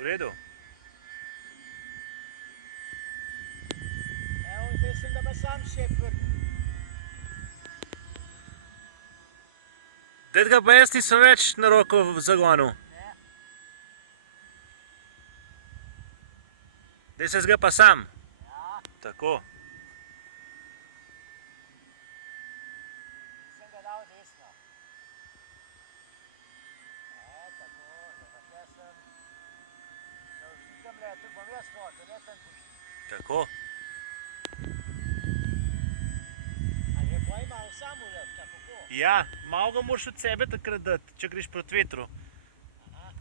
V redu. Evo, zdaj sem ga pa sam šep vrnil. Daj ga pa jaz nisem več na roko v zagonu. Ne. Daj se zga pa sam. Ja, Tako. sem ga dal desno. Tako, zdaj pa sem. Zavžnikam le, tu bom jaz fotil, ne tam boš. Tako. A že pojmal sam ulev, kako? Ja, malo ga moraš od sebe takrat dati, če greš proti vetru. Aha.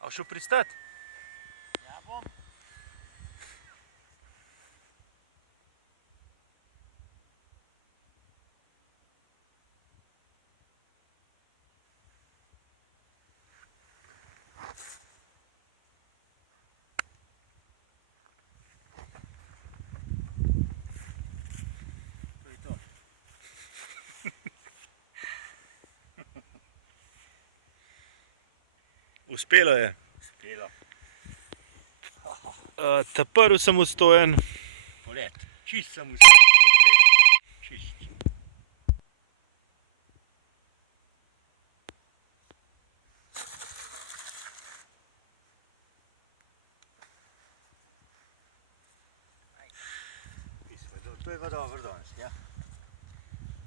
A šel pristati? Ja bom. To je to. Uspelo je. Uspelo. Ta prvi sem ustojen. Pogled, čist sem vse, komplet. Čist. To je pa dobro danes, ja.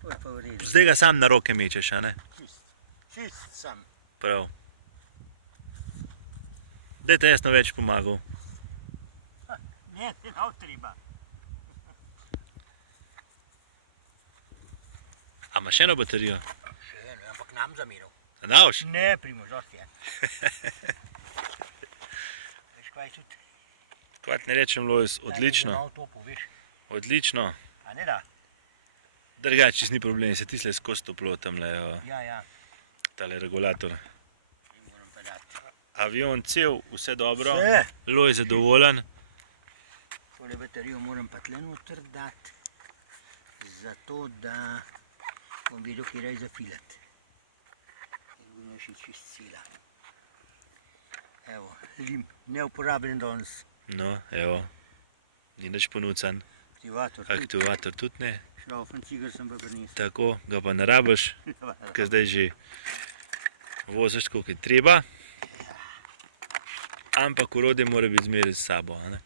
To je pa v redu. Zdaj ga sam na roke mečeš, a ne? Čist sem. Prav. Daj te jaz na več pomagal. Ne, ne treba. A imaš eno baterijo? Še eno, ampak nam zamenil. A navš? Ne, Primož, je. Veš, kaj je tudi? Kvat ne rečem, Lojz, odlično. Malo topu, veš. Odlično. A ne da? Drugače, čist ni problem, se tisle skozi toplo tamle, Ja. tale regulator. In moram pa dati. Avion cel, vse dobro. Vse. Lojz zadovoljen. Tole baterijo moram pa tle noter dati, zato da bom vedel, kje je zafilati. In bo še čist cela. Evo, lim, neuporabljen danes. No, evo. Ni nič ponucan. Aktivator tudi. Aktivator tudi ne. Šraufen cigar sem pa prinesel. Tako, ga pa ne rabiš, ker zdaj že voziš, koliko je treba. Ampak orodje mora biti zmeraj s sabo, a ne?